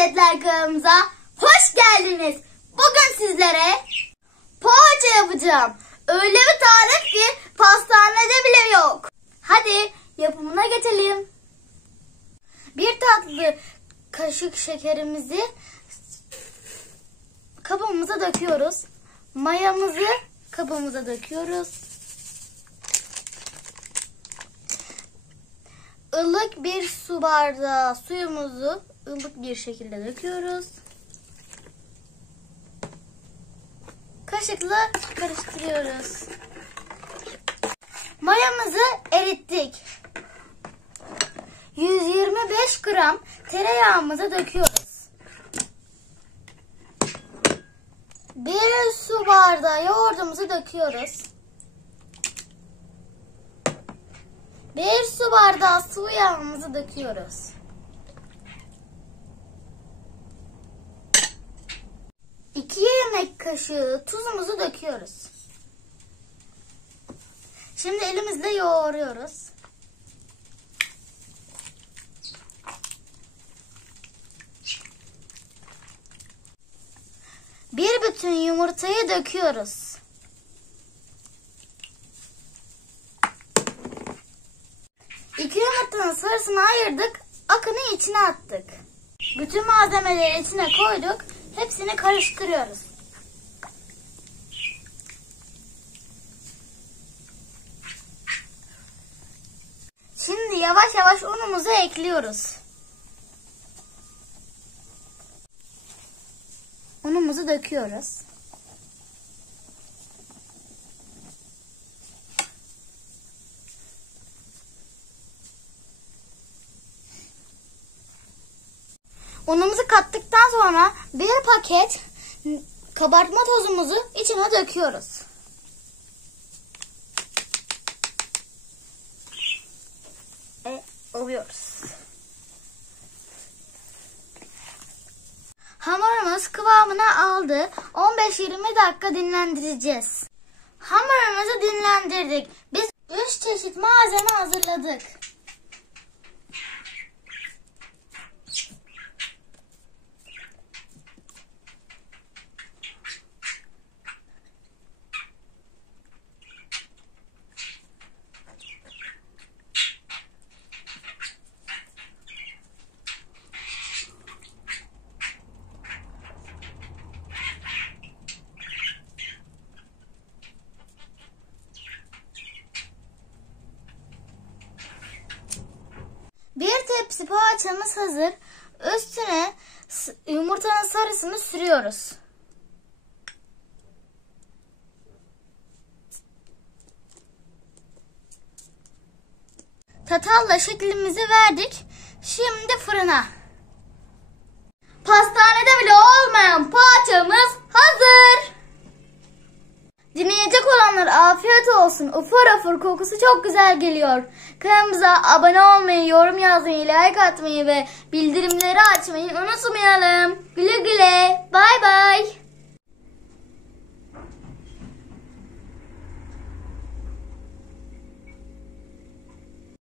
lezzetler kanalımıza hoş geldiniz. Bugün sizlere poğaça yapacağım. Öyle bir tarif ki pastanede bile yok. Hadi yapımına geçelim. Bir tatlı kaşık şekerimizi kabımıza döküyoruz. Mayamızı kabımıza döküyoruz. Ilık bir su bardağı suyumuzu ılık bir şekilde döküyoruz. Kaşıkla karıştırıyoruz. Mayamızı erittik. 125 gram tereyağımızı döküyoruz. Bir su bardağı yoğurdumuzu döküyoruz. Bir su bardağı sıvı yağımızı döküyoruz. İki yemek kaşığı tuzumuzu döküyoruz. Şimdi elimizle yoğuruyoruz. Bir bütün yumurtayı döküyoruz. İki yumurtanın sarısını ayırdık, akını içine attık. Bütün malzemeleri içine koyduk, hepsini karıştırıyoruz. Şimdi yavaş yavaş unumuzu ekliyoruz. Unumuzu döküyoruz. Unumuzu kattıktan sonra bir paket kabartma tozumuzu içine döküyoruz. Oluyoruz. Hamurumuz kıvamını aldı. 15-20 dakika dinlendireceğiz. Hamurumuzu dinlendirdik. Biz 3 çeşit malzeme hazırladık. Bir tepsi poğaçamız hazır. Üstüne yumurtanın sarısını sürüyoruz. Tatalla şeklimizi verdik. Şimdi fırına. Pastanede bile olmayan poğaçamız hazır. Dinleyecek olanlar afiyet olsun. Ufur ufur kokusu çok güzel geliyor. Kanalımıza abone olmayı, yorum yazmayı, like atmayı ve bildirimleri açmayı unutmayalım. Güle güle. Bay bay.